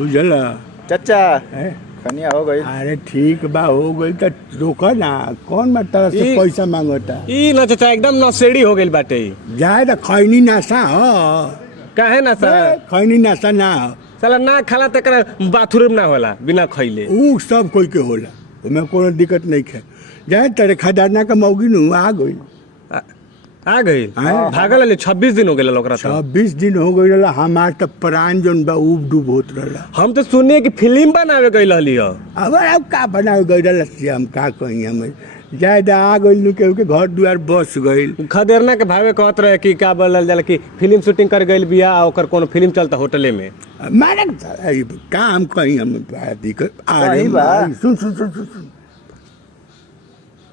बुझल चाचा है? कनिया हो गई। अरे ठीक बा हो गई तो रोका ना, कौन बा तरह से पैसा मांगता? ई ना चाचा एकदम नशेड़ी हो गइल बाटे। जाए तो खैनी नाशा हो। काहे ना सर? खैनी नाशा ना हो, साला ना खाला तकरा बाथरूम ना होला बिना खइले। ऊ सब कोई के होला, ओमे कोनो दिक्कत नहीं है। जाए तेरे खजाना का मौगी नु आ गई। आ गइल हाँ। भागल ले 26 दिन हो गेल ओकरा तो। 26 दिन हो गई रहा, हमार तो प्राण जोन बा उब डूब होत रहा। हम तो सुनिए कि फिल्म बनावे गइल हली हो। अब का बनावे गई रहा, हम का कहीं हमें जाए आ गई केहू के घर दुआर बस गई। खदेरना के भावे कहत रहे कि का बोलल जाला कि फिल्म शूटिंग कर गइल बिया आ ओकर कोनो फिल्म चलता होटले में। मारे काम कहीं हम दिक्कत सही बा। सुन सुन सुन सुन सुन,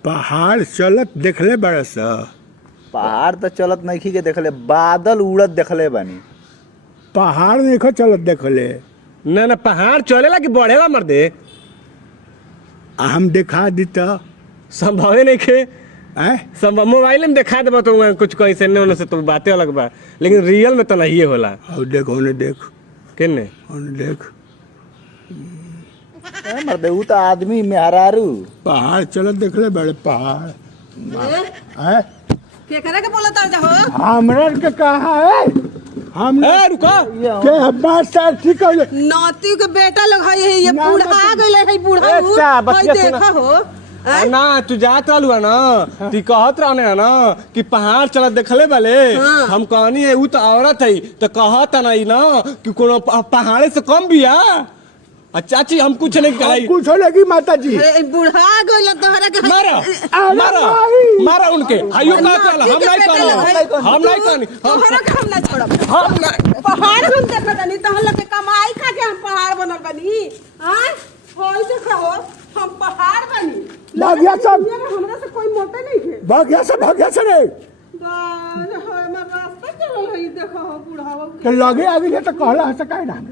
पहाड़ चलत देखले बड़ा सा। पहाड़ तो चलत नहीं के देखले, बादल उड़त देखले बानी। पहाड़ देखो चलत देखले, ना ना पहाड़ चलेला कि बढ़ेला मर्दे? हम देखा दीता संभवे नहीं खे। है संभव मोबाइल में दिखा देबा तो कुछ कैसे ने से तो बातें अलग बा, लेकिन रियल में तो नहीं होला। और देख उन्हें देख केने उन्हें देख, मर्दे ऊ तो आदमी मेहरारू। पहाड़ चलत देखले बड़े पहाड़ है। के करे के बोलत आ हो? हमरा के कहा है हम ए रुको के हमार साथ ठीक हो जाए। नाती के बेटा लोग है ये ना, बूढ़ा ना, आ गइले है बूढ़ा ए, चा, हई बतिया सुना। देखा हो। ना तू जात रहलू है ना, तू कहत रहने है ना कि पहाड़ चलत देखले वाले। हाँ। हम कहनी है ऊ तो औरत है तो कहत नहीं ना कि कोनो पहाड़े से कम बिया। चाची हम कुछ नहीं कही। कुछ लगी माता जी। ए, बूढ़ा आ गइले तोहरा के मारा अरे मारा भाई। मारा उनके आइयो का नाती कहला, के हम नहीं बेटा कहला, लोग है। हम नहीं कहनी। तोहरा के हम ना छोड़ब। हम नहीं पहाड़ हम देखत नहीं तहन लोग के कमाई खा के हम पहाड़ बनल बनी। हां होई देखा हो हम पहाड़ बनी। भाग्या सब दुनिया में हमरा से कोई मोटे नहीं है। भाग्या से रे बाज होय मैं रास्ता चलल है देखा हो बूढ़ा हो। तो लगे आ गई तो कहला है सकाय ना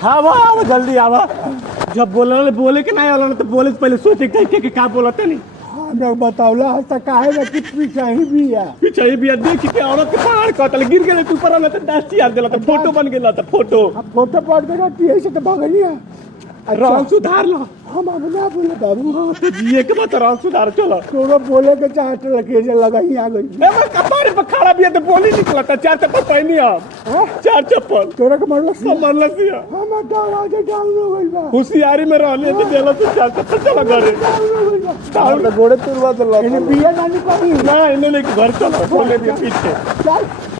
हाँ वो आओ जल्दी आवा। जब बोले के नहीं आला तो बोले से पहले सोचे कि क्या बोलते नहीं। हम लोग बतावला है सकाय ना कि पीछे ही भी है। पीछे भी देख के औरत के पहाड़ कटल गिर गेले तू ऊपर वाला तो दास्ती याद देला तो फोटो बन गेला तो फोटो। अब फोटो पड़ गया कि ऐसे तो भगनी है। रंग सुधार लो। हम अब ना बोले बाबू, हाँ तो जिए के बाद रंग सुधार चलो। तोरो बोले के चाहते लगे जे लगा ही आ गई। ए मैं कपारे पे खड़ा भी है तो बोली निकला था। 4 चप्पल पहनी अब 4 चप्पल तोरा के मरलो सब मरल सिया। हम दरवाजे डाउन हो गई बा। होशियारी में रहले तो देला तो 4 चप्पल चला घरे। हमर तो गोड़े तुरवा तो इन्हें बिया नानी कभी ना इन्हें लेके घर चलो बोले भी पीछे चल